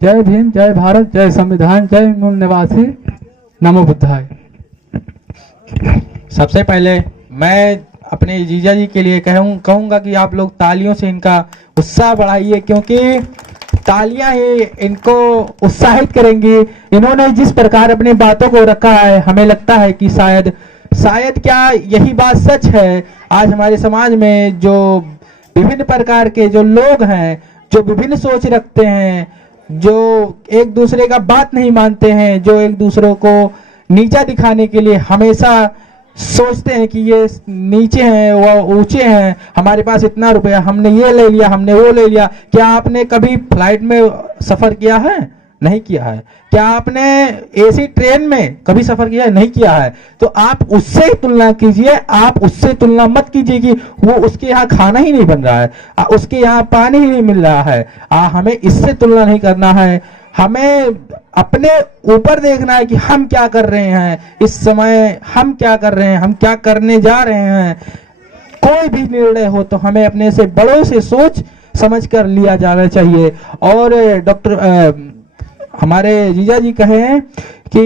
जय भीम, जय भारत, जय संविधान, जय मूल निवासी, नमो बुद्धाय। सबसे पहले मैं अपने जीजा जी के लिए कहूँगा कि आप लोग तालियों से इनका उत्साह बढ़ाइए, क्योंकि तालियां ही इनको उत्साहित करेंगी। इन्होंने जिस प्रकार अपनी बातों को रखा है, हमें लगता है कि शायद क्या यही बात सच है। आज हमारे समाज में जो विभिन्न प्रकार के जो लोग हैं, जो विभिन्न सोच रखते हैं, जो एक दूसरे का बात नहीं मानते हैं, जो एक दूसरे को नीचा दिखाने के लिए हमेशा सोचते हैं कि ये नीचे हैं वो ऊंचे हैं, हमारे पास इतना रुपया, हमने ये ले लिया, हमने वो ले लिया। क्या आपने कभी फ्लाइट में सफर किया है? नहीं किया है। क्या आपने एसी ट्रेन में कभी सफर किया है? नहीं किया है। तो आप उससे ही तुलना कीजिए, आप उससे तुलना मत कीजिए कि वो उसके यहाँ खाना ही नहीं बन रहा है, उसके यहाँ पानी ही नहीं मिल रहा है। हमें इससे तुलना नहीं करना है, हमें अपने ऊपर देखना है कि हम क्या कर रहे हैं इस समय, हम क्या कर रहे हैं, हम क्या करने जा रहे हैं। कोई भी निर्णय हो तो हमें अपने से बड़ों से सोच समझ कर लिया जाना चाहिए। और डॉक्टर हमारे जीजा जी कहे कि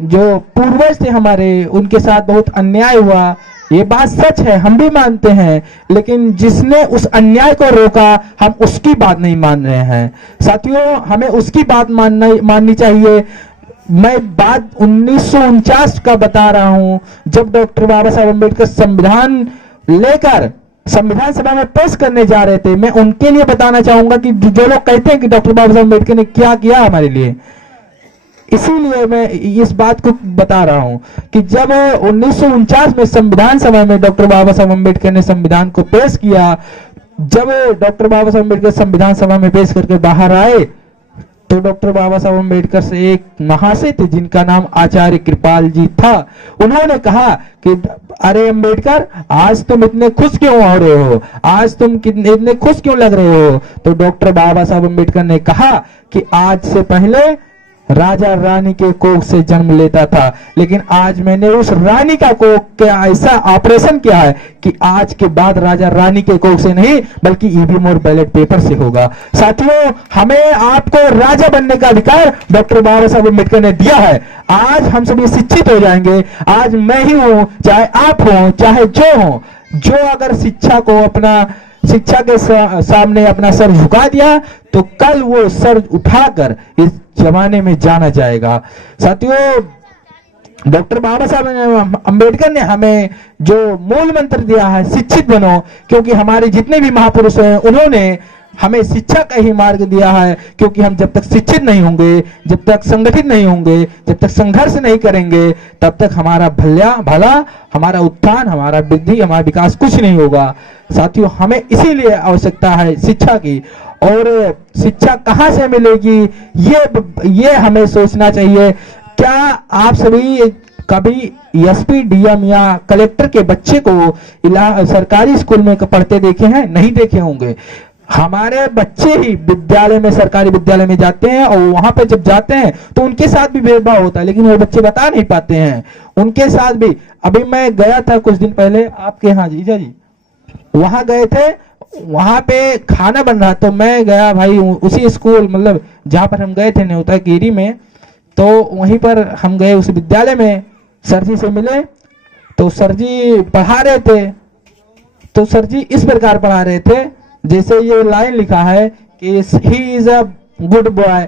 जो पूर्वज थे हमारे, उनके साथ बहुत अन्याय हुआ, ये बात सच है, हम भी मानते हैं। लेकिन जिसने उस अन्याय को रोका, हम उसकी बात नहीं मान रहे हैं। साथियों, हमें उसकी बात माननी चाहिए। मैं बात 1949 का बता रहा हूं, जब डॉक्टर बाबा साहब अम्बेडकर संविधान लेकर संविधान सभा में पेश करने जा रहे थे। मैं उनके लिए बताना चाहूंगा कि जो लोग कहते हैं कि डॉक्टर बाबा साहब अम्बेडकर ने क्या किया हमारे लिए, इसीलिए मैं इस बात को बता रहा हूं कि जब 1949 में संविधान सभा में डॉक्टर बाबा साहब अम्बेडकर ने संविधान को पेश किया, जब डॉक्टर बाबा साहब अम्बेडकर संविधान सभा में पेश करके बाहर आए, तो डॉक्टर बाबा साहब अम्बेडकर से एक महाशय थे जिनका नाम आचार्य कृपाल जी था। उन्होंने कहा कि अरे अम्बेडकर, आज तुम इतने खुश क्यों हो रहे हो, आज तुम इतने खुश क्यों लग रहे हो? तो डॉक्टर बाबा साहब अम्बेडकर ने कहा कि आज से पहले राजा रानी के कोख से जन्म लेता था, लेकिन आज मैंने उस रानी का कोख का ऐसा ऑपरेशन किया है कि आज के बाद राजा रानी के कोख से नहीं, बल्कि ईवीएम और बैलेट पेपर से होगा। साथियों, हमें आपको राजा बनने का अधिकार डॉक्टर बाबा साहब अम्बेडकर ने दिया है। आज हम सभी शिक्षित हो जाएंगे। आज मैं ही हूं, चाहे आप हो, चाहे जो हो, जो अगर शिक्षा के सामने अपना सर झुका दिया, तो कल वो सर उठाकर इस जमाने में जाना जाएगा। साथियों, डॉक्टर बाबा साहब अम्बेडकर ने हमें जो मूल मंत्र दिया है, शिक्षित बनो, क्योंकि हमारे जितने भी महापुरुष हैं उन्होंने हमें शिक्षा का ही मार्ग दिया है। क्योंकि हम जब तक शिक्षित नहीं होंगे, जब तक संगठित नहीं होंगे, जब तक संघर्ष नहीं करेंगे, तब तक हमारा भला, हमारा उत्थान, हमारा वृद्धि, हमारा विकास कुछ नहीं होगा। साथियों, हमें इसीलिए आवश्यकता है शिक्षा की। और शिक्षा कहां से मिलेगी, ये हमें सोचना चाहिए। क्या आप सभी कभी एसपी, डीएम या कलेक्टर के बच्चे को सरकारी स्कूल में पढ़ते देखे हैं? नहीं देखे होंगे। हमारे बच्चे ही विद्यालय में, सरकारी विद्यालय में जाते हैं, और वहां पे जब जाते हैं तो उनके साथ भी भेदभाव होता है, लेकिन वो बच्चे बता नहीं पाते हैं। उनके साथ भी, अभी मैं गया था कुछ दिन पहले आपके यहाँ जीजा जी, वहां गए थे, वहां पे खाना बन रहा, तो मैं गया भाई उसी स्कूल, मतलब जहां पर हम गए थे न्योतागिरी में, तो वहीं पर हम गए उस विद्यालय में। सर जी से मिले तो सर जी पढ़ा रहे थे, तो सर जी इस प्रकार पढ़ा रहे थे, जैसे ये लाइन लिखा है कि he is a good boy,